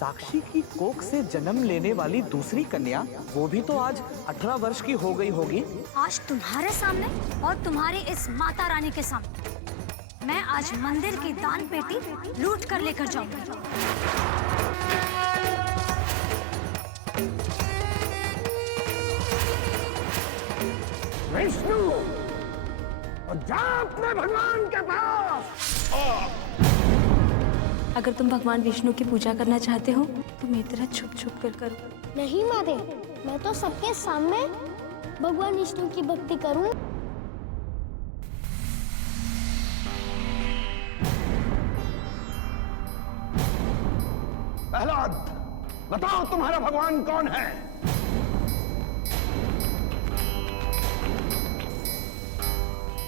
साक्षी की कोख से जन्म लेने वाली दूसरी कन्या, वो भी तो आज 18 वर्ष की हो गई होगी। आज तुम्हारे सामने और तुम्हारी इस माता रानी के सामने मैं आज मंदिर की दान पेटी लूट कर लेकर जाऊंगी। विष्णु, जा अपने भगवान के पास। अगर तुम भगवान विष्णु की पूजा करना चाहते हो तो मेरी तरह छुप छुप कर करो। नहीं माते, मैं तो सबके सामने भगवान विष्णु की भक्ति करूं। प्रहलाद, बताओ तुम्हारा भगवान कौन है?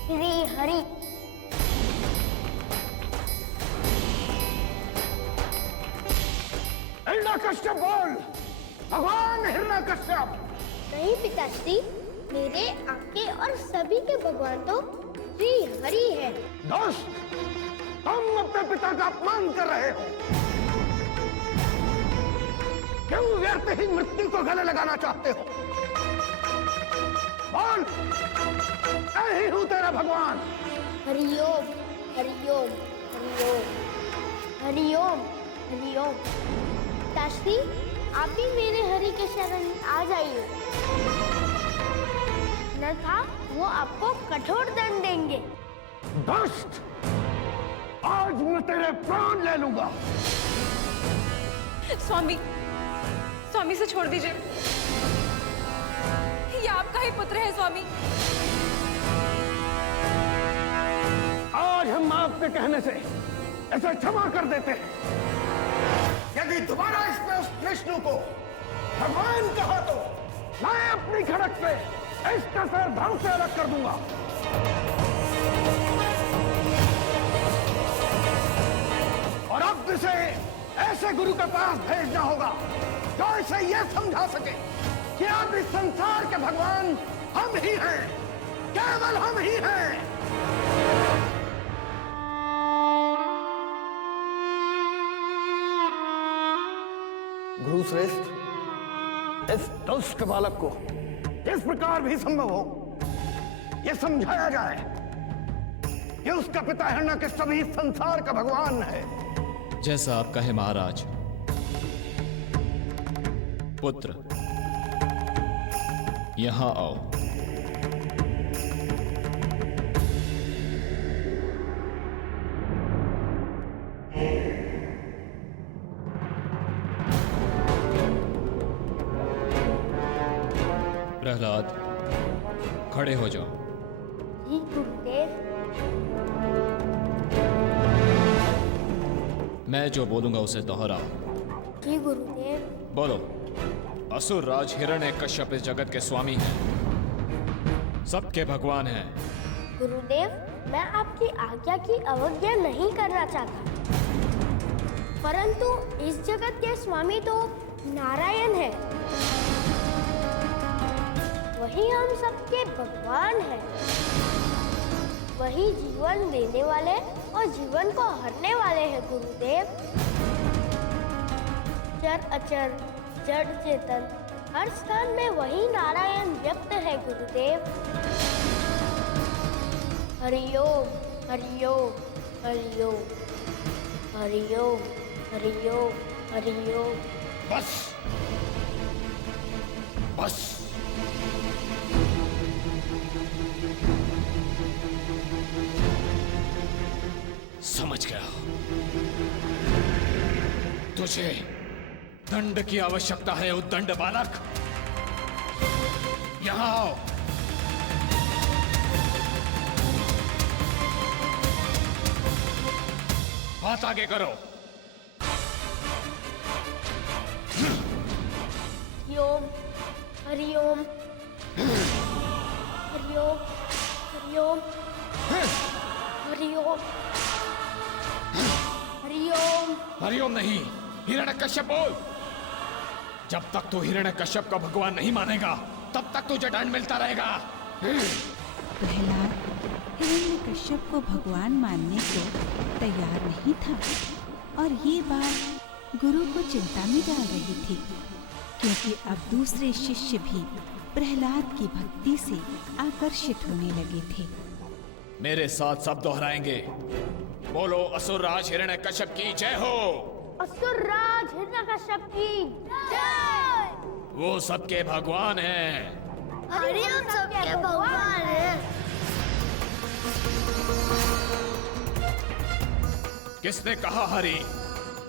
श्री हरि। हिरण्यकश्यप बोल, भगवान हिरण्यकश्यप। नहीं पिताश्री, मेरे आपके और सभी के भगवान तो श्री हरि है। दोस्त, तुम अपने पिता का अपमान कर रहे हो। क्यों व्यर्थ ही मृत्यु को गले लगाना चाहते हो? बोल, मैं ही हूं तेरा भगवान। हरिओम हरिओम हरिओम हरिओम हरिओम। पिताश्री, आप भी मेरे हरि के शरण आ जाइए, अन्यथा वो आपको कठोर दंड देंगे। दुष्ट, आज मैं तेरे प्राण ले लूंगा। स्वामी, स्वामी से छोड़ दीजिए, ये आपका ही पुत्र है स्वामी। आज हम आपके कहने से ऐसे क्षमा कर देते हैं। यदि दोबारा इसमें उस विष्णु को भगवान कहा तो मैं अपनी खड़क से इसका सर धड़ से अलग कर दूंगा। और अब इसे ऐसे गुरु के पास भेजना होगा जो इसे यह समझा सके कि अब इस संसार के भगवान हम ही हैं, केवल हम ही हैं। गुरु श्रेष्ठ, इस दुष्ट बालक को जिस प्रकार भी संभव हो यह समझाया जाए कि उसका पिता हिरण्यकश्यप सभी संसार का भगवान है। जैसा आप कहे महाराज। पुत्र, यहां आओ। प्रहलाद, खड़े हो जाओ। जी गुरुदेव। मैं जो बोलूंगा उसे दोहराओ। जी गुरुदेव। बोलो। असुर राज हिरण्यकश्यप इस जगत के स्वामी हैं, सबके भगवान हैं। गुरुदेव, मैं आपकी आज्ञा की अवज्ञा नहीं करना चाहता, परंतु इस जगत के स्वामी तो नारायण है, वही हम सबके भगवान हैं, वही जीवन देने वाले और जीवन को हरने वाले हैं गुरुदेव। जड़ अचर, जड़ चेतन, हर स्थान में वही नारायण व्यक्त है गुरुदेव। हरिओम हरिओम हरिओम हरिओम हरिओम हरिओम। बस बस, समझ गया। तुझे दंड की आवश्यकता है उद्दंड बालक। यहां आओ। हाथ आगे करो। हरिओम हरिओम हरिओम हरिओम हरिओम हरिओम। हरिओम नहीं, हिरण्यकश्यप बोल। जब तक तू हिरण्यकश्यप का भगवान नहीं मानेगा तब तक तुझे दंड मिलता रहेगा। प्रहलाद हिरण्यकश्यप को भगवान मानने को तैयार नहीं था और ये बात गुरु को चिंता में डाल रही थी, क्योंकि अब दूसरे शिष्य भी प्रहलाद की भक्ति से आकर्षित होने लगे थे। मेरे साथ सब दोहराएंगे, बोलो असुरराज हिरण्यकश्यप की जय हो। असुरराज हिरण्यकश्यप की जय। वो सबके भगवान हैं। हरि हम सबके भगवान हैं। किसने कहा हरि?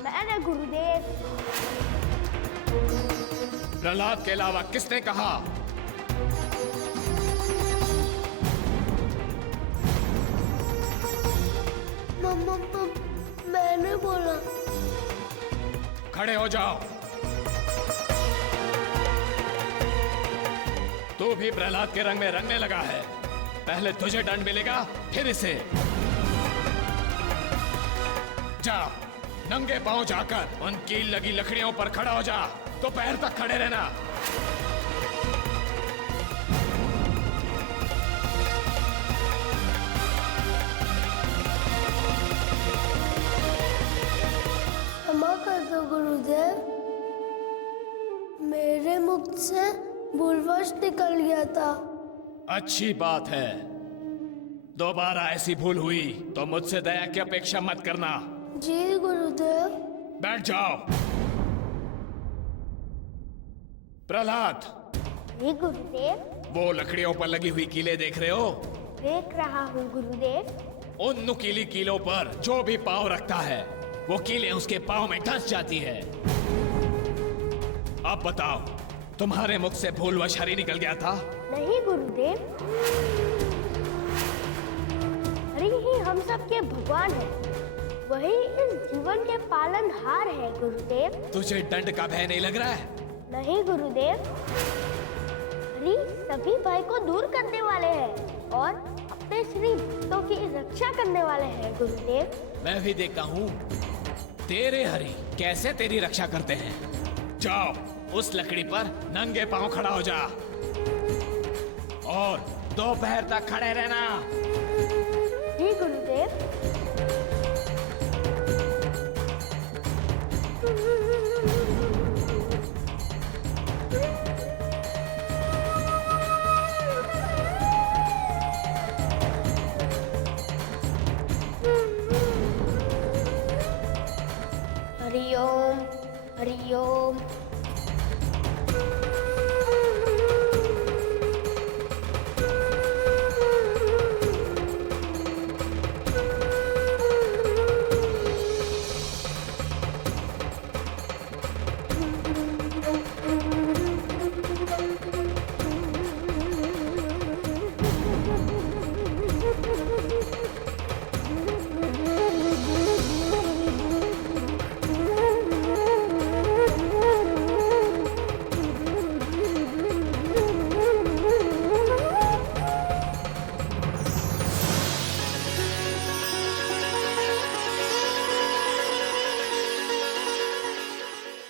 मैंने गुरुदेव। प्रहलाद के अलावा किसने कहा? मैंने बोला। खड़े हो जाओ। तू भी प्रहलाद के रंग में रंगने लगा है। पहले तुझे दंड मिलेगा, फिर इसे। जा, नंगे पांव जाकर उन कील लगी लकड़ियों पर खड़ा हो जा। तो पैर तक खड़े रहना। क्षमा कर दो गुरुदेव, मेरे मुख से भूलवश निकल गया था। अच्छी बात है। दोबारा ऐसी भूल हुई तो मुझसे दया की अपेक्षा मत करना। जी गुरुदेव। बैठ जाओ। प्रहलाद, जी गुरुदेव। वो लकड़ियों पर लगी हुई कीलें देख रहे हो? देख रहा हूँ गुरुदेव। उन नुकीली कीलों पर जो भी पांव रखता है, वो कीलें उसके पांव में धंस जाती है। अब बताओ, तुम्हारे मुख से भूलवश हरि निकल गया था? नहीं गुरुदेव, हरि ही हम सब के भगवान है। वही इस जीवन के पालनहार है गुरुदेव। तुझे दंड का भय नहीं लग रहा है? नहीं गुरुदेव, हरि सभी भय को दूर करने वाले हैं और अपने श्री भक्तों की रक्षा करने वाले हैं गुरुदेव। मैं भी देखता हूँ तेरे हरि कैसे तेरी रक्षा करते हैं। जाओ, उस लकड़ी पर नंगे पांव खड़ा हो जा और दोपहर तक खड़े रहना। जी गुरुदेव। हरि ओम, हरि ओम।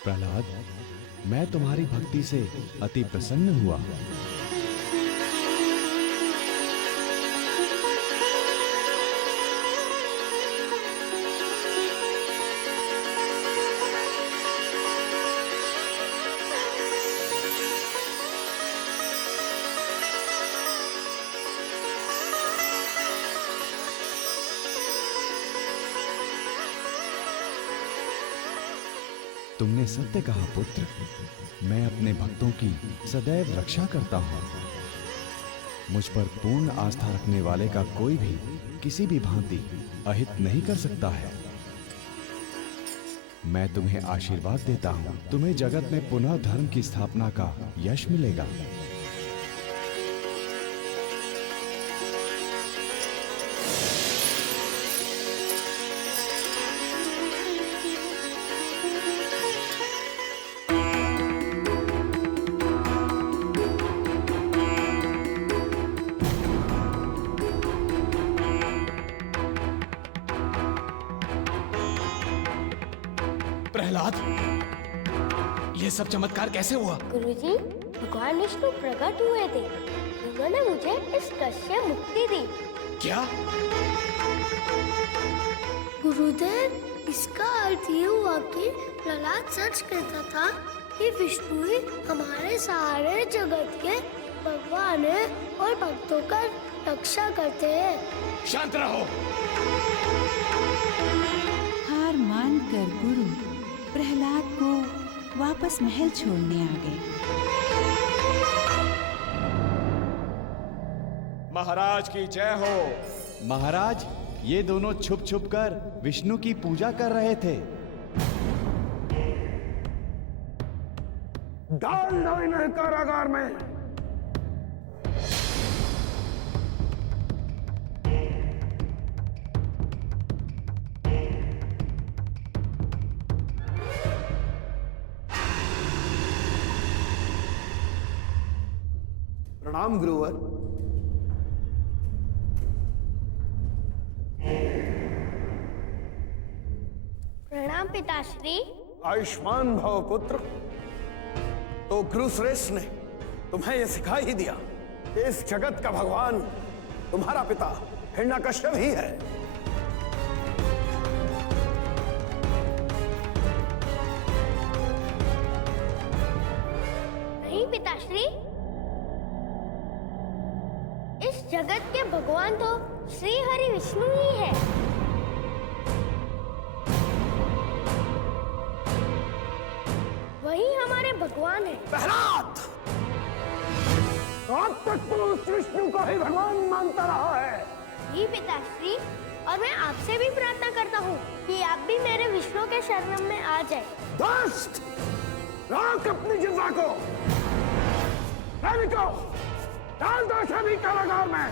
प्रहलाद, मैं तुम्हारी भक्ति से अति प्रसन्न हुआ। तुमने सत्य कहा पुत्र, मैं अपने भक्तों की सदैव रक्षा करता हूँ। मुझ पर पूर्ण आस्था रखने वाले का कोई भी किसी भी भांति अहित नहीं कर सकता है। मैं तुम्हें आशीर्वाद देता हूँ, तुम्हें जगत में पुनः धर्म की स्थापना का यश मिलेगा। प्रहलाद, ये सब चमत्कार कैसे हुआ? गुरुजी, भगवान विष्णु प्रकट हुए थे। उन्होंने मुझे इस कष्ट से मुक्ति दी। क्या? गुरुदेव, इसका अर्थ ये हुआ कि प्रहलाद सच कहता था कि विष्णु ही हमारे सारे जगत के भगवान है और भक्तों का रक्षा करते हैं। शांत रहो। हार मानकर गुरु प्रहलाद को वापस महल छोड़ने आ गए। महाराज की जय हो। महाराज, ये दोनों छुप छुप कर विष्णु की पूजा कर रहे थे। डाल दो इन्हें कारागार में। प्रणाम गुरुवर। प्रणाम पिताश्री। आयुष्मान भव पुत्र। तो गुरुश्रेष्ठ ने तुम्हें यह सिखा ही दिया कि इस जगत का भगवान तुम्हारा पिता हिरण्यकश्यप ही है। नहीं पिताश्री, इस जगत के भगवान तो श्री हरि विष्णु ही है। वही हमारे भगवान है। प्रहलाद, अब तक तो उस विष्णु को ही भगवान मानता रहा है। जी पिताश्री, और मैं आपसे भी प्रार्थना करता हूँ कि आप भी मेरे विष्णु के शरण में आ जाए। दोस्त, रोक अपनी जिह्वा को। सैनिकों, डाल दो सभी कारागार में।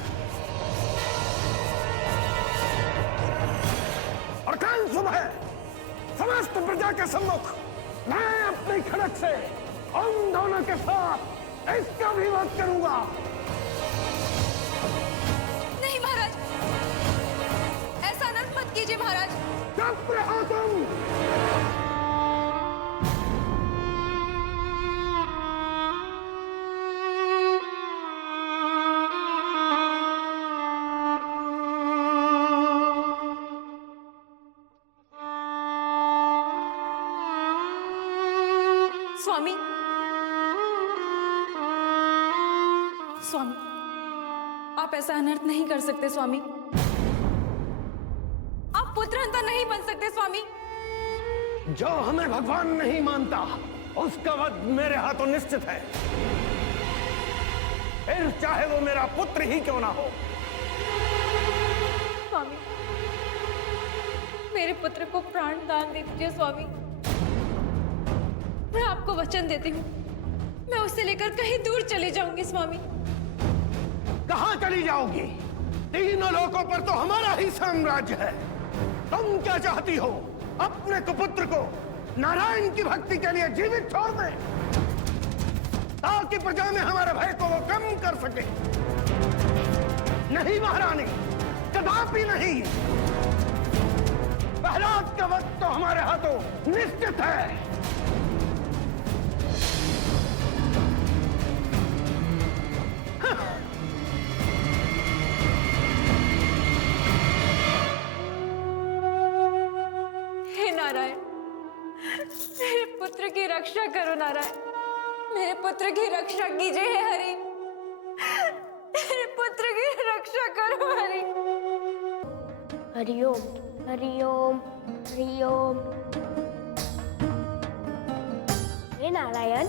और कल सुबह समस्त प्रजा के सम्मुख मैं अपनी खड़क से उन दोनों के साथ इसका भी वध करूंगा। नहीं महाराज, ऐसा अनर्थ मत कीजिए महाराज। चुप रहो तुम। स्वामी, स्वामी, आप ऐसा अनर्थ नहीं कर सकते स्वामी। आप पुत्रहंता नहीं बन सकते स्वामी। जो हमें भगवान नहीं मानता उसका वध मेरे हाथों निश्चित है, फिर चाहे वो मेरा पुत्र ही क्यों ना हो। स्वामी, मेरे पुत्र को प्राण दान दे दीजिए स्वामी। मैं आपको वचन देती हूँ, मैं उसे लेकर कहीं दूर चली जाऊंगी स्वामी। कहां चली जाओगी? तीनों लोकों पर तो हमारा ही साम्राज्य है। तुम क्या चाहती हो? अपने कुपुत्र को नारायण की भक्ति के लिए जीवित छोड़ दें, ताकि प्रजा में हमारे भय को वो कम कर सके? नहीं महारानी, कदापि नहीं। प्रहलाद का वध तो हमारे हाथों निश्चित है। नारायण, मेरे पुत्र की रक्षा करो नारायण, मेरे पुत्र की रक्षा कीजिए हे हरि, मेरे पुत्र की रक्षा करो हरि। हरिओम हरिओम हरिओम। हे नारायण,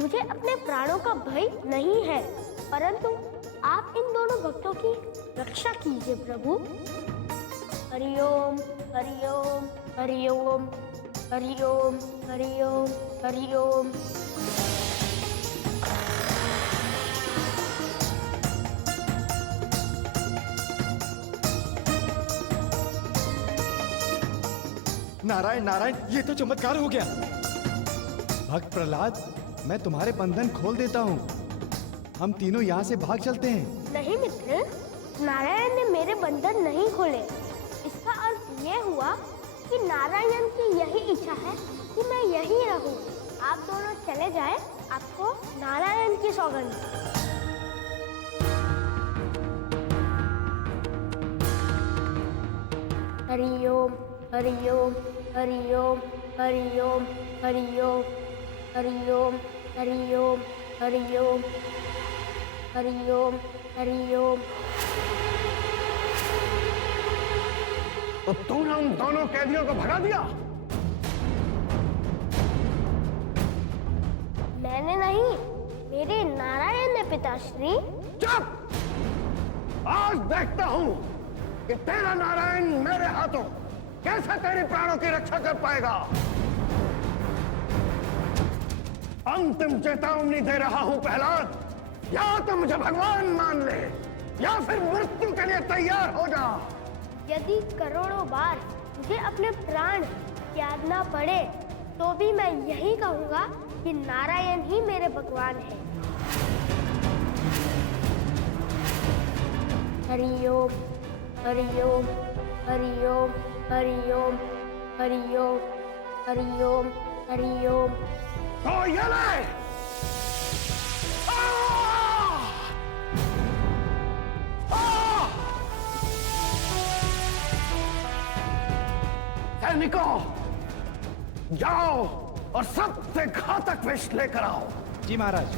मुझे अपने प्राणों का भय नहीं है, परंतु आप इन दोनों भक्तों की रक्षा कीजिए प्रभु। हरिओम हरिओम हरिओम हरिओम हरिओम हरिओम। नारायण नारायण, ये तो चमत्कार हो गया। भक्त प्रहलाद, मैं तुम्हारे बंधन खोल देता हूँ। हम तीनों यहाँ से भाग चलते हैं। नहीं मित्र, नारायण ने मेरे बंधन नहीं खोले। इसका अर्थ ये हुआ कि नारायण की यही इच्छा है कि मैं यही रहूं। आप दोनों चले जाएं, आपको नारायण की सौगंध। हरिओम हरि ओम हरि ओम हरि ओम हरि ओम हरि ओम हरि ओम हरि ओम हरि ओम हरि ओम। तो तूने उन दोनों कैदियों को भगा दिया? मैंने नहीं, मेरे नारायण ने पिताश्री। चुप! आज देखता हूं कि तेरा नारायण मेरे हाथों कैसे तेरी प्राणों की रक्षा कर पाएगा। अंतिम चेतावनी दे रहा हूं प्रहलाद, या तो मुझे भगवान मान ले या फिर मृत्यु के लिए तैयार हो जा। यदि करोड़ों बार मुझे अपने प्राण त्यागना पड़े तो भी मैं यही कहूंगा कि नारायण ही मेरे भगवान हैं। हरि ओम हरि ओम हरि ओम हरि ओम हरि ओम हरि ओम हरि ओम। तो ये ले! सैनिकों, जाओ और सबसे घातक विष लेकर आओ। जी महाराज।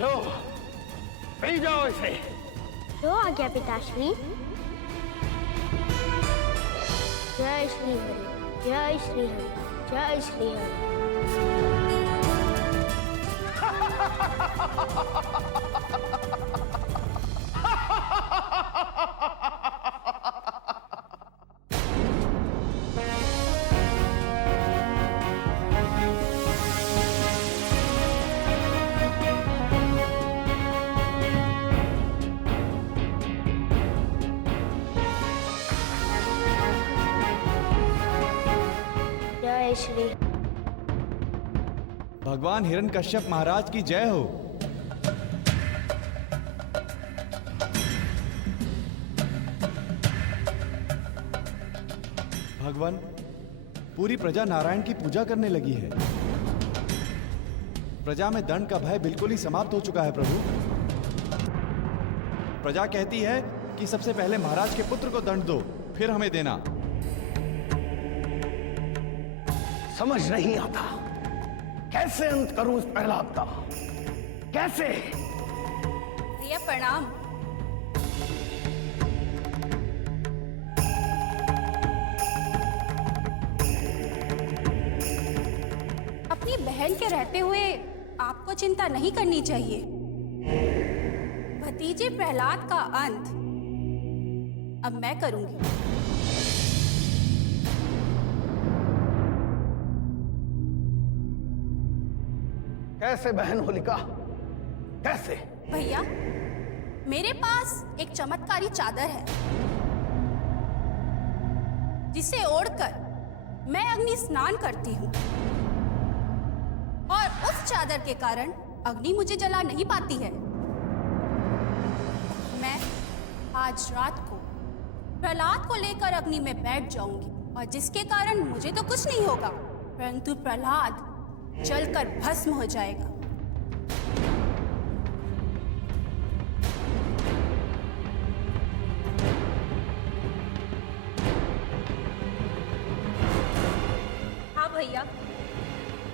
लो, पी जाओ इसे। जो आ गया पिताश्री। जय श्री हरि जय श्री हरि जय श्री हरि। जय श्री। भगवान हिरण्यकश्यप महाराज की जय हो। भगवान, पूरी प्रजा नारायण की पूजा करने लगी है। प्रजा में दंड का भय बिल्कुल ही समाप्त हो चुका है प्रभु। प्रजा कहती है कि सबसे पहले महाराज के पुत्र को दंड दो, फिर हमें देना। समझ नहीं आता कैसे अंत करूं इस प्रहलाद का। कैसे? प्रिय प्रणाम। अपनी बहन के रहते हुए आपको चिंता नहीं करनी चाहिए। भतीजे प्रहलाद का अंत अब मैं करूंगी। कैसे बहन होलिका, कैसे? भैया, मेरे पास एक चमत्कारी चादर है जिसे ओढ़कर मैं अग्नि स्नान करती हूँ, और उस चादर के कारण अग्नि मुझे जला नहीं पाती है। मैं आज रात को प्रहलाद को लेकर अग्नि में बैठ जाऊंगी, और जिसके कारण मुझे तो कुछ नहीं होगा, परंतु प्रहलाद जलकर भस्म हो जाएगा। हाँ भैया।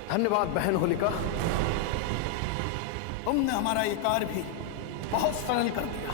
धन्यवाद बहन होलिका, तुमने हमारा ये कार्य भी बहुत सरल कर दिया।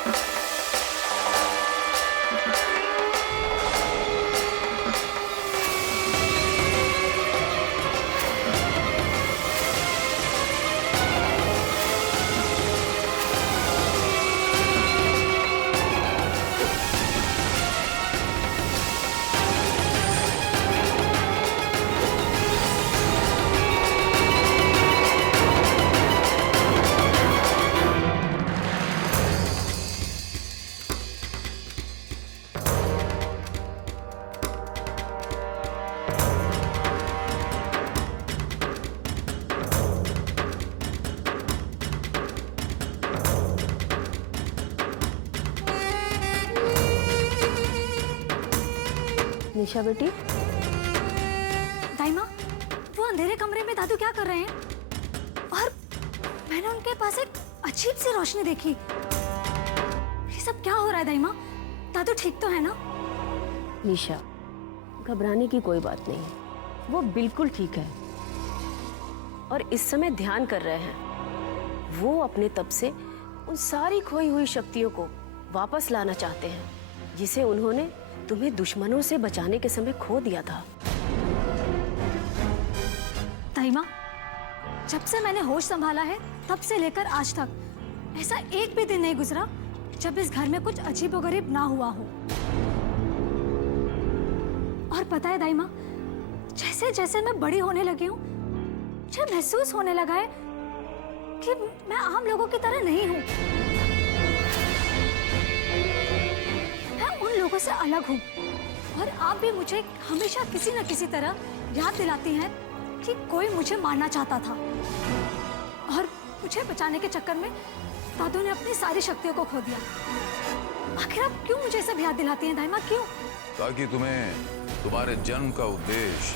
निशा बेटी, दाई माँ, वो अंधेरे कमरे में दादू क्या कर रहे हैं? और मैंने उनके पास एक अजीब सी रोशनी देखी। ये सब क्या हो रहा है दाई माँ? दादू ठीक तो है ना? निशा, घबराने की कोई बात नहीं है, वो बिल्कुल ठीक है और इस समय ध्यान कर रहे हैं। वो अपने तप से उन सारी खोई हुई शक्तियों को वापस लाना चाहते हैं जिसे उन्होंने तुम्हें दुश्मनों से बचाने के समय खो दिया था। दाई माँ, जब से मैंने होश संभाला है तब से लेकर आज तक ऐसा एक भी दिन नहीं गुजरा जब इस घर में कुछ अजीबोगरीब ना हुआ हो। और पता है दाई माँ, जैसे जैसे मैं बड़ी होने लगी हूँ मुझे महसूस होने लगा है कि मैं आम लोगों की तरह नहीं हूँ। मैं उन लोगों से अलग हूँ और आप भी मुझे हमेशा किसी न किसी तरह याद दिलाती हैं कि कोई मुझे मारना चाहता था और मुझे बचाने के चक्कर में दादू ने अपनी सारी शक्तियों को खो दिया। आखिर आप क्यों मुझे सब याद दिलाती हैं दाई माँ, क्यों? ताकि तुम्हें तुम्हारे जन्म का उद्देश्य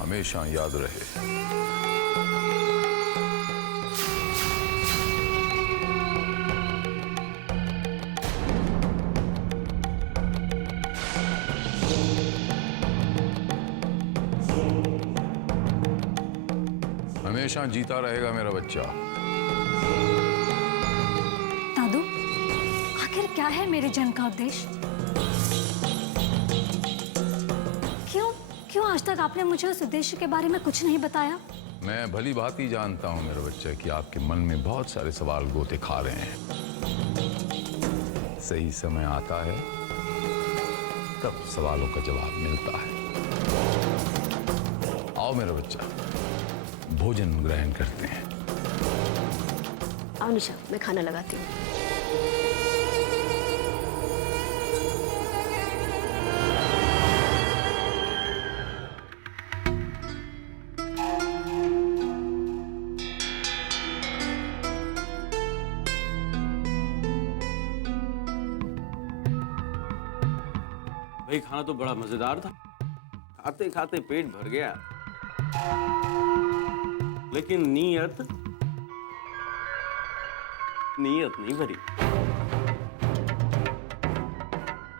हमेशा याद रहे। हमेशा जीता रहेगा मेरा बच्चा। दादू, आखिर क्या है मेरे जन्म का उद्देश्य? क्यों आज तक आपने मुझे उस उद्देश्य के बारे में कुछ नहीं बताया? मैं भली भांति जानता हूं मेरा बच्चा कि आपके मन में बहुत सारे सवाल गोते खा रहे हैं। सही समय आता है तब सवालों का जवाब मिलता है। आओ मेरा बच्चा, भोजन ग्रहण करते हैं। आओ निशा, मैं खाना लगाती हूँ। भाई खाना तो बड़ा मजेदार था, खाते खाते पेट भर गया, लेकिन नीयत नहीं भरी।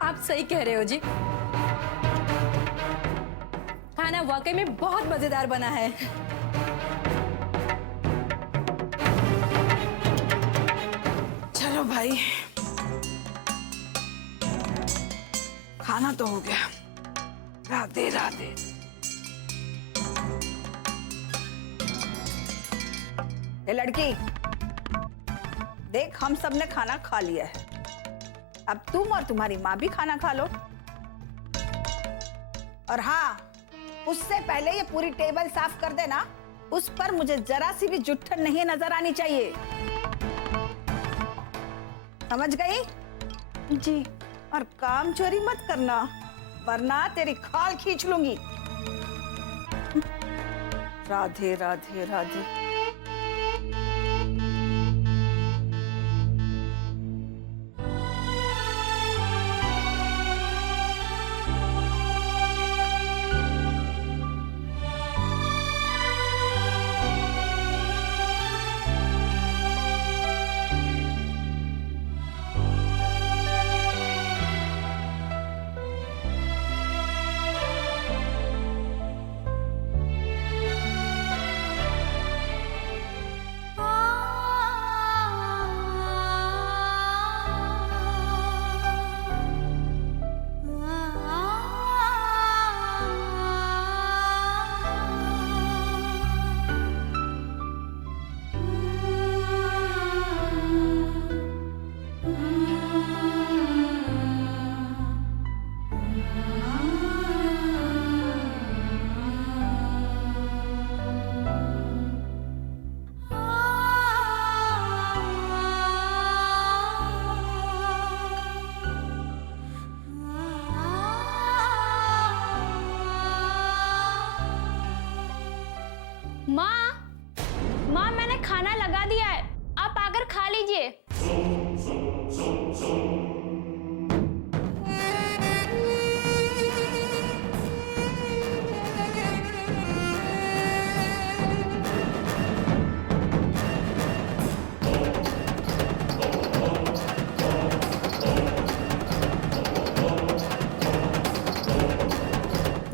आप सही कह रहे हो जी, खाना वाकई में बहुत मजेदार बना है। चलो भाई, खाना तो हो गया। राधे राधे। ए लड़की, देख हम सब ने खाना खा लिया है, अब तुम और तुम्हारी माँ भी खाना खा लो। और हाँ, उससे पहले ये पूरी टेबल साफ कर देना, उस पर मुझे जरा सी भी जुट्ठन नहीं नजर आनी चाहिए, समझ गई? जी। और काम चोरी मत करना वरना तेरी खाल खींच लूंगी। राधे राधे राधे।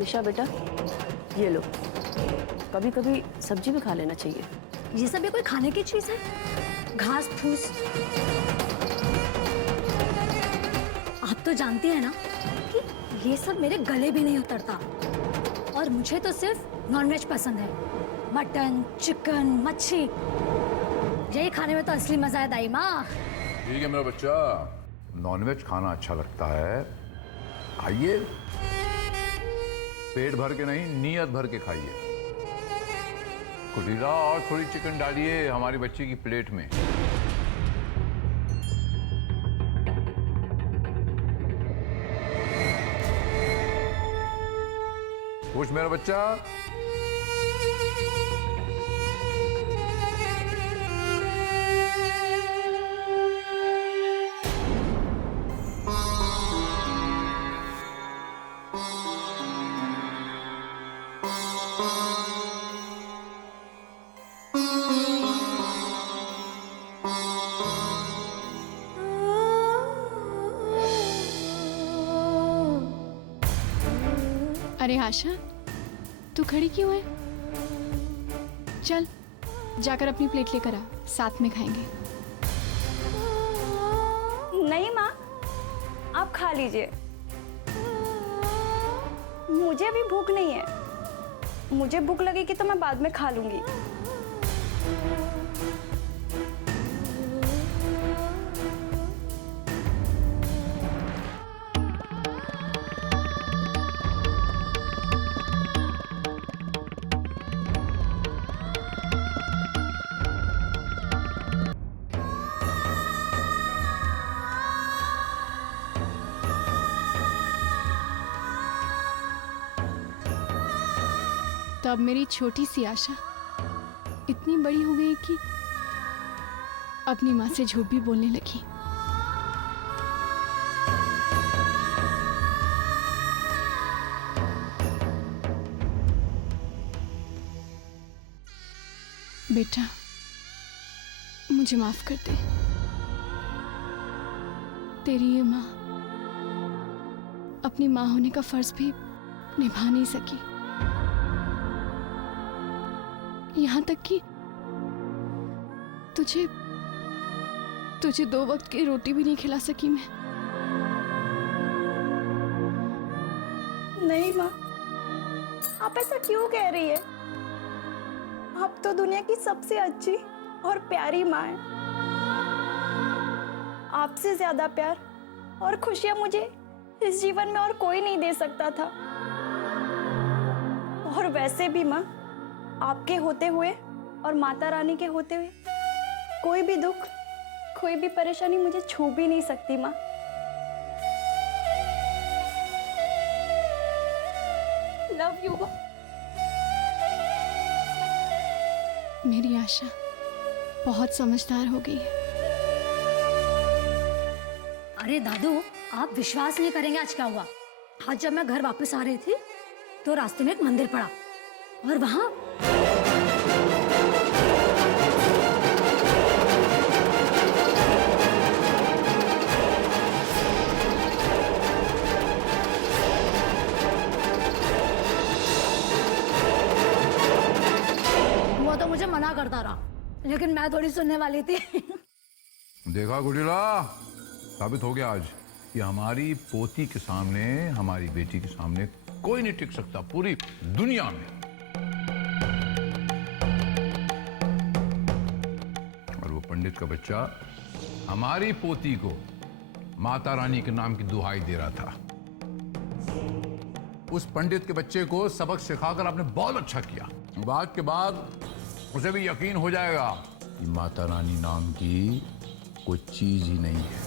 निशा बेटा, ये लो, कभी कभी सब्जी भी खा लेना चाहिए। ये सब भी कोई खाने की चीज है? घास फूस। आप तो जानती है ना कि ये सब मेरे गले भी नहीं उतरता, और मुझे तो सिर्फ नॉनवेज पसंद है। मटन, चिकन, मच्छी, यही खाने में तो असली मजा है दाई माँ। ठीक है मेरा बच्चा, नॉनवेज खाना अच्छा लगता है, खाइए, पेट भर के नहीं, नीयत भर के खाइए। कुटीरा और थोड़ी चिकन डालिए हमारी बच्ची की प्लेट में। खुश मेरा बच्चा? अरे आशा, तू खड़ी क्यों है? चल जाकर अपनी प्लेट लेकर आ, साथ में खाएंगे। नहीं माँ, आप खा लीजिए, मुझे अभी भूख नहीं है। मुझे भूख लगेगी तो मैं बाद में खा लूंगी। तब मेरी छोटी सी आशा इतनी बड़ी हो गई कि अपनी माँ से झूठ भी बोलने लगी। बेटा, मुझे माफ कर दे। तेरी ये माँ अपनी माँ होने का फर्ज भी निभा नहीं सकी, यहाँ तक कि तुझे 2 वक्त की रोटी भी नहीं खिला सकी मैं। नहीं माँ, आप ऐसा क्यों कह रही है? आप तो दुनिया की सबसे अच्छी और प्यारी माँ है। आपसे ज्यादा प्यार और खुशियाँ मुझे इस जीवन में और कोई नहीं दे सकता था। और वैसे भी माँ, आपके होते हुए और माता रानी के होते हुए कोई भी दुख, कोई भी परेशानी मुझे छू भी नहीं सकती माँ। Love you. मेरी आशा बहुत समझदार हो गई है। अरे दादू, आप विश्वास नहीं करेंगे आज क्या हुआ। आज जब मैं घर वापस आ रही थी तो रास्ते में एक मंदिर पड़ा, और वहां वो तो मुझे मना करता रहा, लेकिन मैं थोड़ी सुनने वाली थी। देखा गुड़ीला, साबित हो गया आज कि हमारी पोती के सामने, हमारी बेटी के सामने कोई नहीं टिक सकता पूरी दुनिया में। और वो पंडित का बच्चा हमारी पोती को माता रानी के नाम की दुहाई दे रहा था। उस पंडित के बच्चे को सबक सिखाकर आपने बहुत अच्छा किया। आज के बाद उसे भी यकीन हो जाएगा कि माता रानी नाम की कोई चीज ही नहीं है।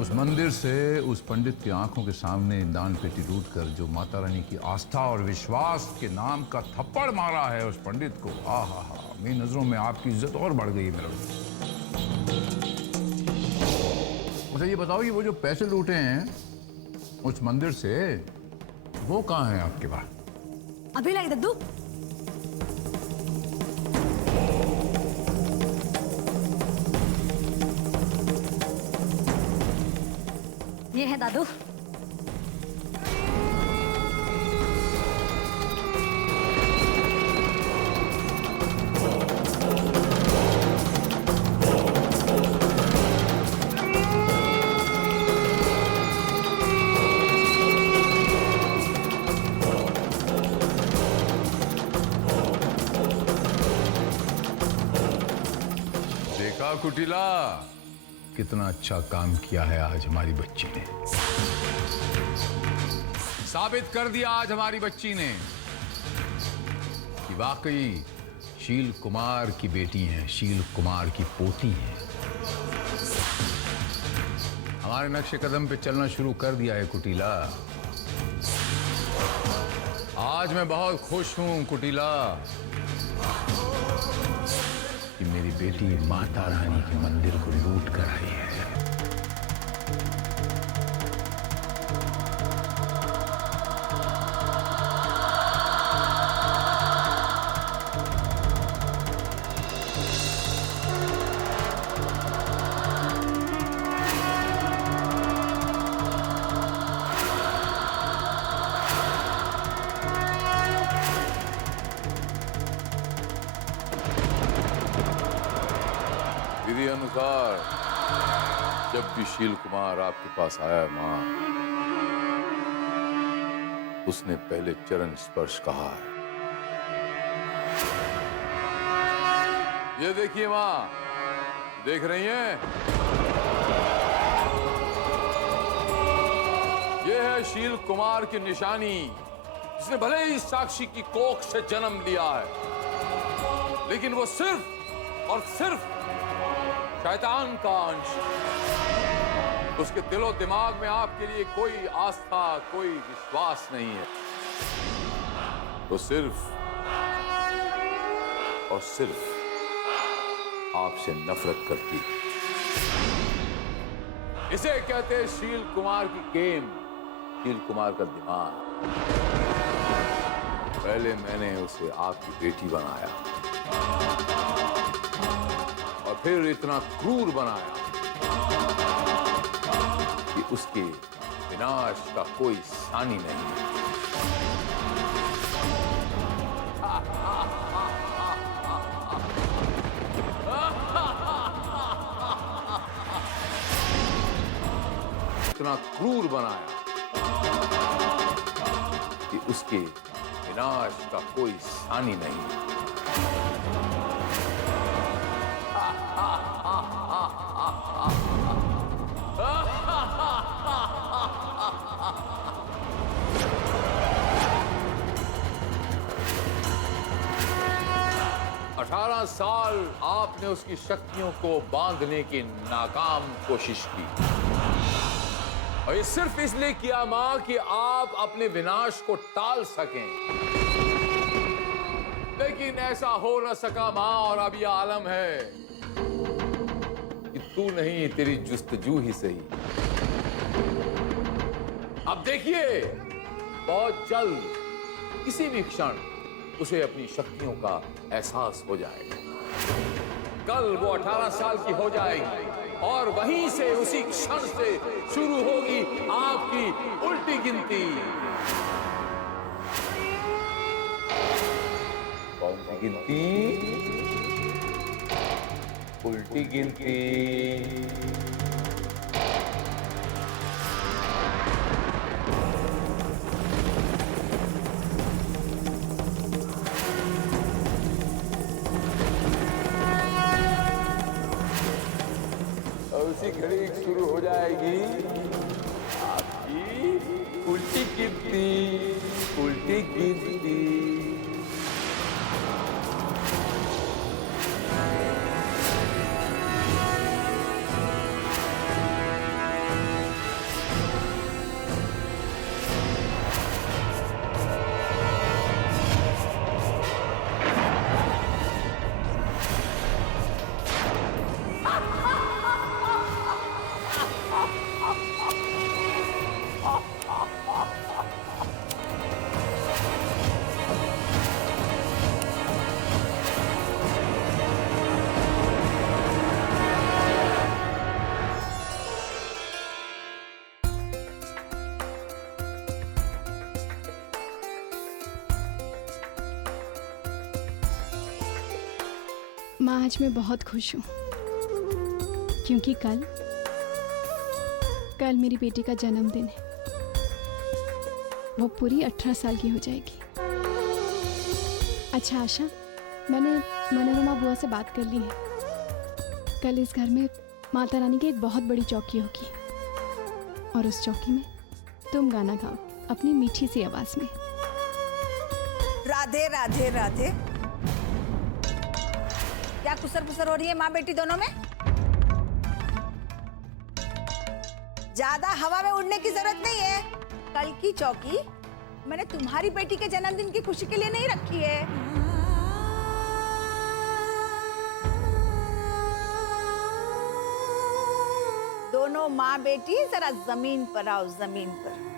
उस मंदिर से उस पंडित की आंखों के सामने दान पेटी लूटकर जो माता रानी की आस्था और विश्वास के नाम का थप्पड़ मारा है उस पंडित को, आहा हा, मेरी नजरों में आपकी इज्जत और बढ़ गई है मेरा। मुझे ये बताओ कि वो जो पैसे लूटे हैं उस मंदिर से, वो कहाँ हैं आपके पास? अभी लाई दद्दू। ये है दादू। कुटिला, कितना अच्छा काम किया है आज हमारी बच्ची ने। साबित कर दिया आज हमारी बच्ची ने कि वाकई शील कुमार की बेटी हैं, शील कुमार की पोती हैं। हमारे नक्शे कदम पे चलना शुरू कर दिया है कुटिला। आज मैं बहुत खुश हूं कुटिला कि मेरी बेटी माता रानी के मंदिर को लूट कर आई है। विधि अनुसार जब भी शील कुमार आपके पास आया मां, उसने पहले चरण स्पर्श कहा है। ये देखिए मां, देख रही हैं? ये है शील कुमार की निशानी, जिसने भले ही साक्षी की कोख से जन्म लिया है, लेकिन वो सिर्फ और सिर्फ शैतान का अंश। उसके दिलो दिमाग में आपके लिए कोई आस्था, कोई विश्वास नहीं है। वो सिर्फ और सिर्फ आपसे नफरत करती है। इसे कहते हैं शील कुमार की गेम, शील कुमार का दिमाग। पहले मैंने उसे आपकी बेटी बनाया और फिर इतना क्रूर बनाया कि उसके विनाश का कोई सानी नहीं है। इतना क्रूर बनाया कि उसके विनाश का कोई सानी नहीं है। साल आपने उसकी शक्तियों को बांधने की नाकाम कोशिश की, और ये सिर्फ इसलिए किया मां कि आप अपने विनाश को टाल सकें। लेकिन ऐसा हो न सका मां, और अब यह आलम है कि तू नहीं, तेरी जुस्तजू ही सही। अब देखिए, बहुत जल्द किसी भी क्षण उसे अपनी शक्तियों का एहसास हो जाएगा। कल वो 18 साल की हो जाएगी, और वहीं से, उसी क्षण से शुरू होगी आपकी उल्टी गिनती। कौन सी गिनती? उल्टी गिनती। उसी घड़ी शुरू हो जाएगी आपकी उल्टी गिनती, उल्टी गिनती। माँ, आज मैं बहुत खुश हूँ क्योंकि कल मेरी बेटी का जन्मदिन है। वो पूरी 18 साल की हो जाएगी। अच्छा आशा, मैंने मनोरमा बुआ से बात कर ली है। कल इस घर में माता रानी की एक बहुत बड़ी चौकी होगी और उस चौकी में तुम गाना गाओ अपनी मीठी सी आवाज में। राधे राधे राधे। क्या कुसर पुसर हो रही है माँ बेटी दोनों में? ज्यादा हवा में उड़ने की जरूरत नहीं है। कल की चौकी मैंने तुम्हारी बेटी के जन्मदिन की खुशी के लिए नहीं रखी है। दोनों माँ बेटी जरा जमीन पर आओ, जमीन पर।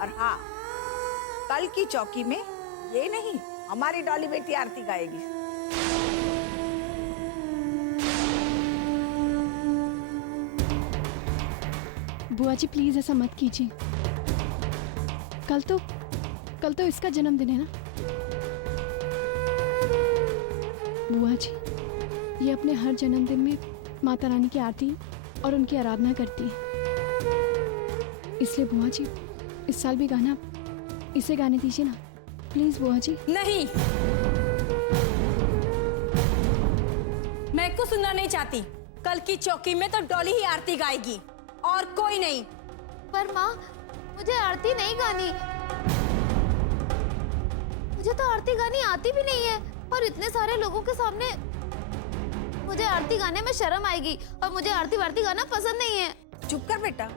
और हाँ, कल की चौकी में ये नहीं, हमारी डॉली बेटी आरती गाएगी। बुआ जी प्लीज ऐसा मत कीजिए। कल तो इसका जन्मदिन है ना। बुआ जी ये अपने हर जन्मदिन में माता रानी की आरती और उनकी आराधना करती है, इसलिए बुआ जी इस साल भी गाना इसे गाने दीजिए ना प्लीज बुआ जी। नहीं, मैं कुछ सुनना नहीं चाहती। कल की चौकी में तो डॉली ही आरती गाएगी और कोई नहीं। पर माँ मुझे आरती नहीं गानी। मुझे तो आरती गानी आती भी नहीं है और इतने सारे लोगों के सामने मुझे आरती गाने में शर्म आएगी और मुझे आरती वारती गाना पसंद नहीं है। चुप कर बेटा,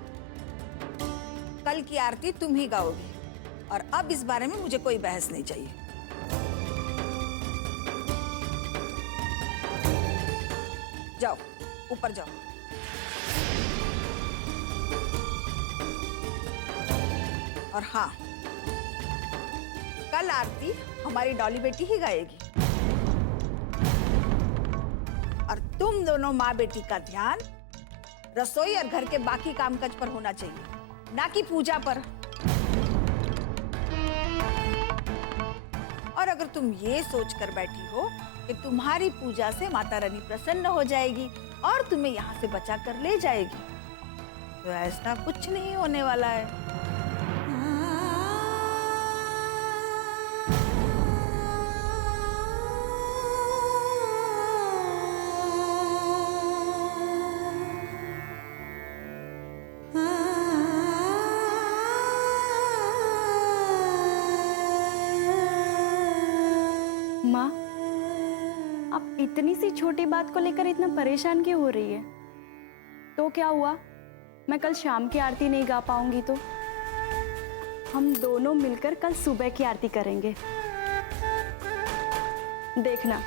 कल की आरती तुम ही गाओगी और अब इस बारे में मुझे कोई बहस नहीं चाहिए। जाओ ऊपर जाओ। और हाँ, कल आरती हमारी डॉली बेटी ही गाएगी और तुम दोनों माँ बेटी का ध्यान रसोई और घर के बाकी कामकाज पर होना चाहिए, ना कि पूजा पर। और अगर तुम ये सोच कर बैठी हो कि तुम्हारी पूजा से माता रानी प्रसन्न हो जाएगी और तुम्हें यहाँ से बचा कर ले जाएगी, तो ऐसा कुछ नहीं होने वाला है। माँ, आप इतनी सी छोटी बात को लेकर इतना परेशान क्यों हो रही है? तो क्या हुआ, मैं कल शाम की आरती नहीं गा पाऊंगी तो? हम दोनों मिलकर कल सुबह की आरती करेंगे। देखना,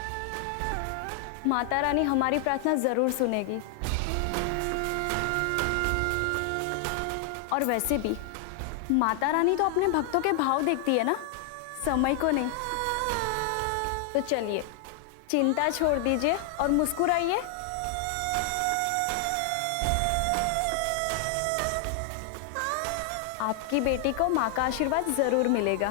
माता रानी हमारी प्रार्थना जरूर सुनेगी। और वैसे भी माता रानी तो अपने भक्तों के भाव देखती है ना, समय को नहीं। तो चलिए, चिंता छोड़ दीजिए और मुस्कुराइए। आपकी बेटी को माँ का आशीर्वाद जरूर मिलेगा।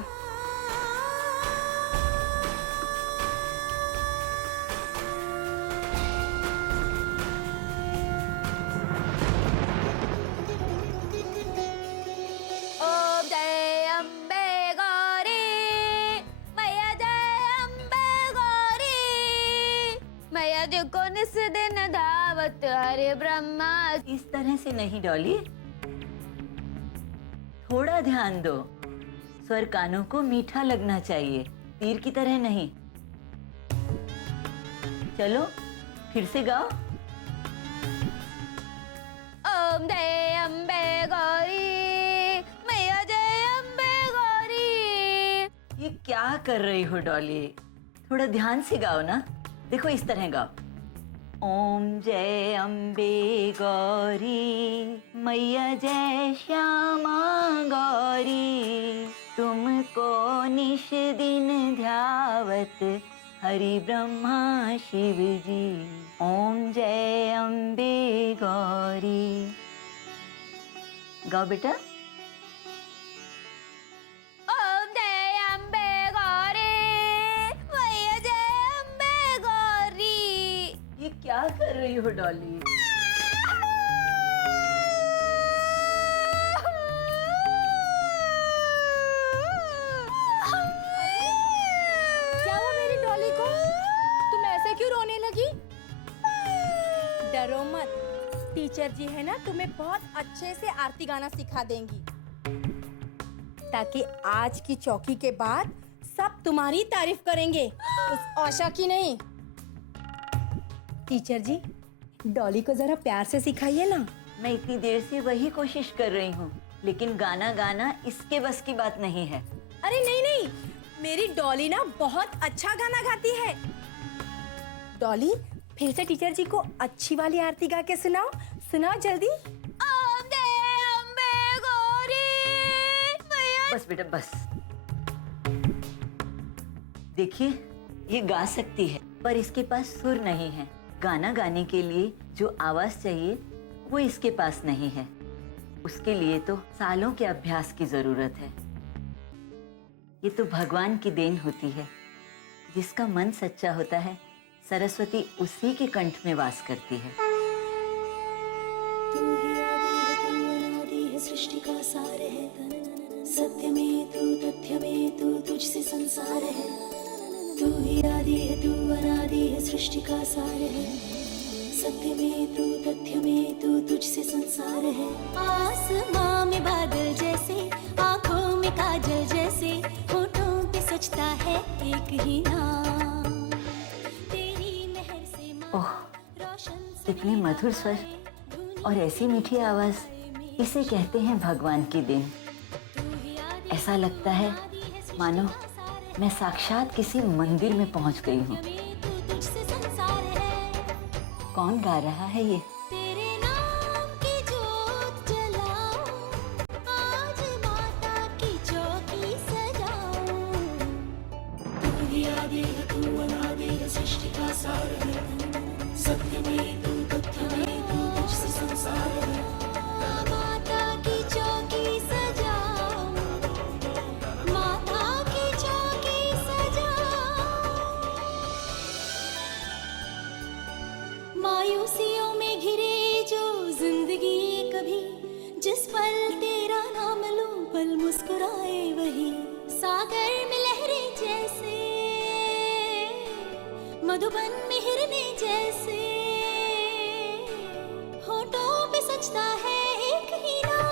ओम जय अम्बे गौरी, मैया जय अम्बे गौरी, मैया जी को निस दिन दावत हरे ब्रह्मा। इस तरह से नहीं डॉली, थोड़ा ध्यान दो। स्वर कानों को मीठा लगना चाहिए, तीर की तरह नहीं। चलो फिर से गाओ। ओम जय अम्बे गौरी, मैया जय अम्बे गौरी। ये क्या कर रही हो डॉली, थोड़ा ध्यान से गाओ ना। देखो इस तरह गाओ। ओम जय अम्बे गौरी, मैया जय श्यामा गौरी, तुमको निश दिन ध्यावत हरि ब्रह्मा शिव जी। ओम जय अम्बे गौरी। गाओ बेटा। ओम जय अम्बे गौरी, मैया जय अम्बे गौरी। ये क्या कर रही हो डॉली? क्या हुआ मेरी डॉली को? तुम टीचर जी है ना तुम्हें बहुत अच्छे से आरती गाना सिखा देंगी, ताकि आज की चौकी के बाद सब तुम्हारी तारीफ करेंगे, उस आशा की नहीं। टीचर जी, डॉली को जरा प्यार से सिखाइए ना। मैं इतनी देर से वही कोशिश कर रही हूँ, लेकिन गाना गाना इसके बस की बात नहीं है। अरे नहीं नहीं, मेरी डॉली ना बहुत अच्छा गाना गाती है। डॉली, फिर से टीचर जी को अच्छी वाली आरती गा के सुनाओ, सुनाओ जल्दी। बस बेटा बस। देखिए, ये गा सकती है, पर इसके पास सुर नहीं है। गाना गाने के लिए जो आवाज चाहिए वो इसके पास नहीं है। उसके लिए तो सालों के अभ्यास की जरूरत है। ये तो भगवान की देन होती है। जिसका मन सच्चा होता है, सरस्वती उसी के कंठ में वास करती है। तू ही आदि है, सृष्टि का सार है, सत्य में तू, तथ्य में तू, तुझसे संसार है। तू ही आदि है, तू अनादि है, सृष्टि का सार है, सत्य में तू, तथ्य में तू, तुझसे संसार है। आसमां में बादल जैसे, आंखों में काजल जैसे, होठों पे सजता है एक ही नाम, तेरी मेहर से ओह, कितनी मधुर स्वर और ऐसी मीठी आवाज, इसे कहते हैं भगवान की देन। ऐसा लगता है मानो मैं साक्षात किसी मंदिर में पहुंच गई हूँ। कौन गा रहा है ये? मायूसियों में घिरे जो जिंदगी कभी, जिस पल तेरा नाम लूं पल मुस्कुराए वही, सागर में लहरें जैसे, मधुबन में हिरने जैसे, होठों पे सजता है एक ही नाम,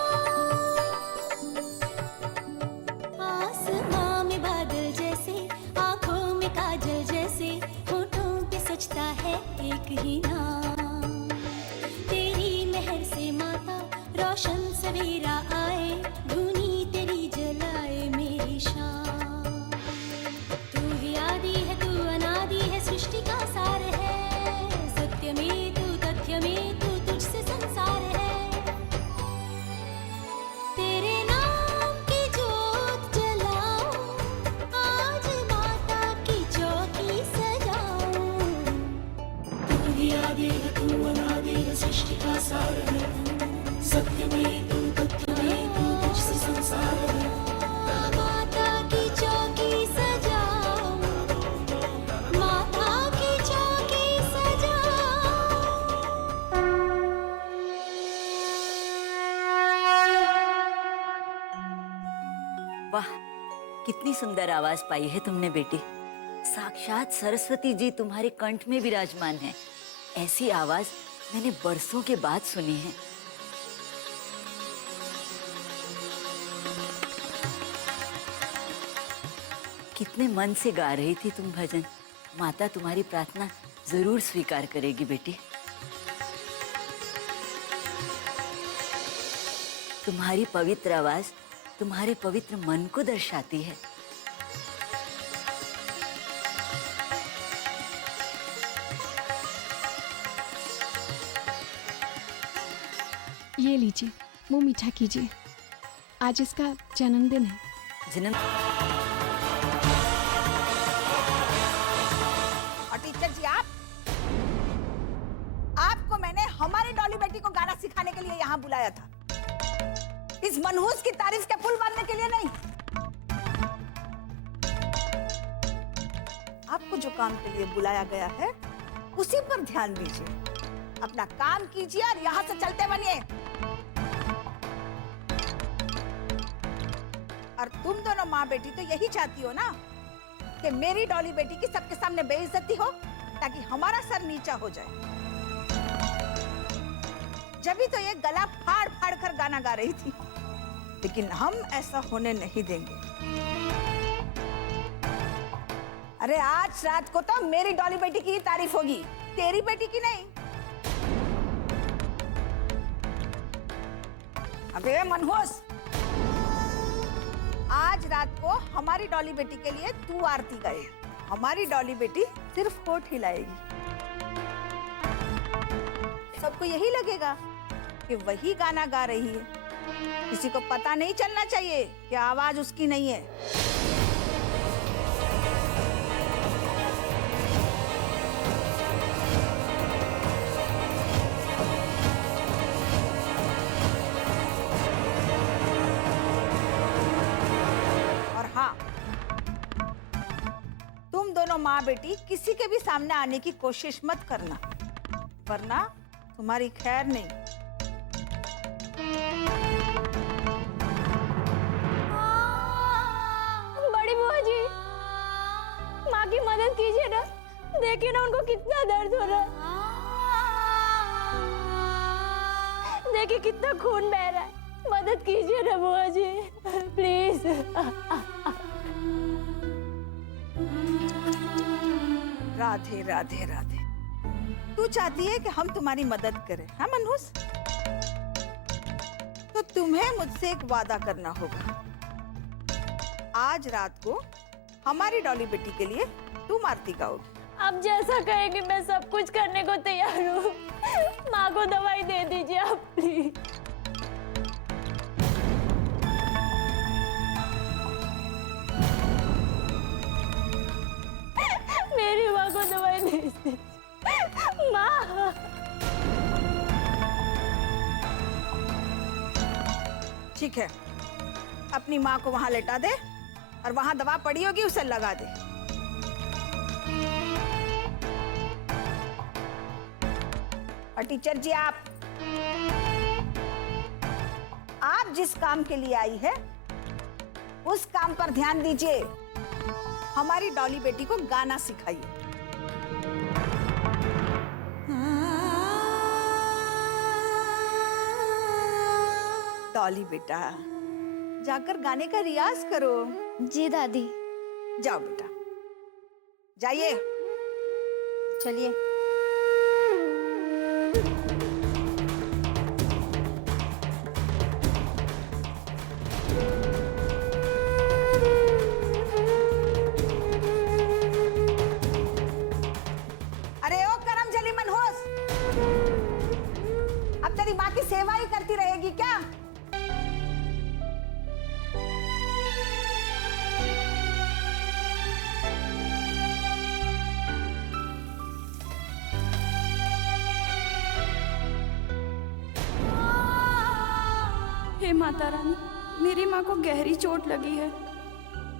आसमां में बादल जैसे, आंखों में काजल जैसे, होठों पे सजता है एक ही नाम, तेरी मेहर से माता रोशन सवेरा आए, धुनी तेरी जलाए मेरी शाम। तू ही आदि है, तू अनादि है, सृष्टि का सार है, सत्य में तू, तथ्य में तू, तुझसे संसार है। तेरे नाम की जोत जलाऊं, आज माता की चौकी सजाऊं। तू ही आदि है, तू अनादि है, सृष्टि का सार है, सत्य में तू, तथ्य में तू, तुझसे संसार है। माता की चौकी सजाऊं, माता की चौकी सजाऊं। वाह, कितनी सुंदर आवाज पाई है तुमने बेटी। साक्षात सरस्वती जी तुम्हारे कंठ में विराजमान है। ऐसी आवाज मैंने बरसों के बाद सुनी है। कितने मन से गा रही थी तुम भजन। माता तुम्हारी प्रार्थना जरूर स्वीकार करेगी बेटी। तुम्हारी पवित्र आवाज तुम्हारे पवित्र मन को दर्शाती है। ये लीजिए, मुंह मीठा कीजिए। आज इसका जन्मदिन है। जन्म और टीचर जी, आपको मैंने हमारी डॉली बेटी को गाना सिखाने के लिए यहाँ बुलाया था, इस मनहूस की तारीफ के पुल बांधने के लिए नहीं। आपको जो काम के लिए बुलाया गया है उसी पर ध्यान दीजिए, अपना काम कीजिए और यहाँ से चलते बनिए। और तुम दोनों माँ बेटी तो यही चाहती हो ना कि मेरी डॉली बेटी की सबके सामने बेइज्जती हो, ताकि हमारा सर नीचा हो जाए। जब तो ये गला फाड़ फाड़ कर गाना गा रही थी, लेकिन हम ऐसा होने नहीं देंगे। अरे आज रात को तो मेरी डॉली बेटी की ही तारीफ होगी, तेरी बेटी की नहीं। अबे मनहूस, आज रात को हमारी डॉली बेटी के लिए तू आरती गाए। हमारी डॉली बेटी सिर्फ होठ हिलाएगी, सबको यही लगेगा कि वही गाना गा रही है। किसी को पता नहीं चलना चाहिए कि आवाज उसकी नहीं है। और हाँ, तुम दोनों माँ बेटी किसी के भी सामने आने की कोशिश मत करना, वरना तुम्हारी खैर नहीं। बड़ी बुआ जी, माँ की मदद कीजिए ना, देखिए ना उनको कितना दर्द हो रहा है, देखिए कितना खून बह रहा है, मदद कीजिए ना बुआ जी, प्लीज। राधे राधे राधे। तू चाहती है कि हम तुम्हारी मदद करें, हाँ मनहूस? तो तुम्हें मुझसे एक वादा करना होगा। आज रात को हमारी डॉली बेटी के लिए तुम आरती गाओगी। आप जैसा कहेंगे मैं सब कुछ करने को तैयार हूँ। माँ को दवाई दे दीजिए आप प्लीज। मेरी माँ को दवाई दे दीजिए। माँ, ठीक है, अपनी माँ को वहां लेटा दे और वहां दवा पड़ी होगी उसे लगा दे। और टीचर जी, आप जिस काम के लिए आई है उस काम पर ध्यान दीजिए। हमारी डॉली बेटी को गाना सिखाइए। डॉली बेटा, जाकर गाने का रियाज करो। जी दादी। जाओ बेटा, जाइए, चलिए। अरे ओ करमजली मनहूस, अब तेरी माँ की सेवा ही करती रहेगी क्या? हे माता रानी, मेरी माँ को गहरी चोट लगी है।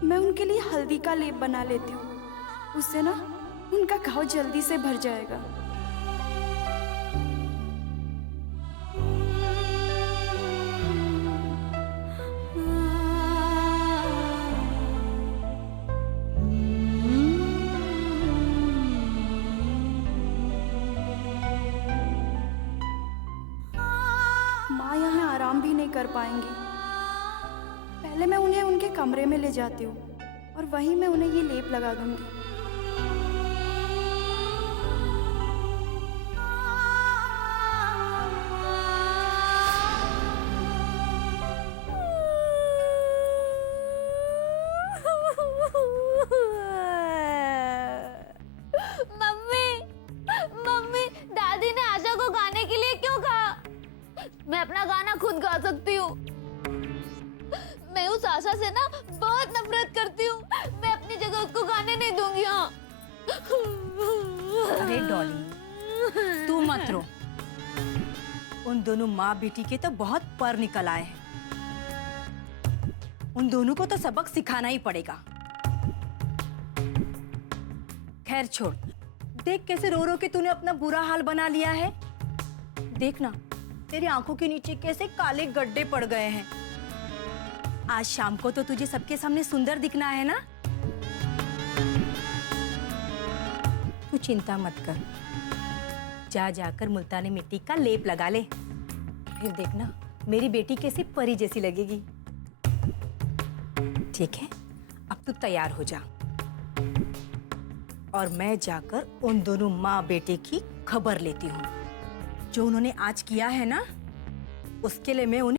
मैं उनके लिए हल्दी का लेप बना लेती हूँ, उससे ना उनका घाव जल्दी से भर जाएगा। माँ यहाँ आराम भी नहीं कर पाएंगी। पहले मैं उन्हें उनके कमरे में ले जाती हूँ और वहीं मैं उन्हें ये लेप लगा दूंगी। मम्मी, दादी ने आशा को गाने के लिए क्यों कहा? मैं अपना गाना खुद गा सकती हूँ। मैं उस आशा से ना बहुत नफरत करती हूँ। मैं अपनी जगह उसको गाने नहीं दूंगी। हाँ। अरे डॉली, तू मत रो। उन दोनों माँ बेटी के तो बहुत पर निकल आए हैं। उन दोनों को तो सबक सिखाना ही पड़ेगा। खैर छोड़, देख कैसे रो रो के तूने अपना बुरा हाल बना लिया है। देखना, तेरी आंखों के नीचे कैसे काले गड्ढे पड़ गए हैं। आज शाम को तो तुझे सबके सामने सुंदर दिखना है ना। तू चिंता मत कर, जा जाकर मुल्तानी मिट्टी का लेप लगा ले। फिर देखना मेरी बेटी कैसी परी जैसी लगेगी। ठीक है, अब तू तैयार हो जा और मैं जाकर उन दोनों माँ बेटे की खबर लेती हूँ। जो उन्होंने आज किया है ना, उसके लिए मैं उन्हें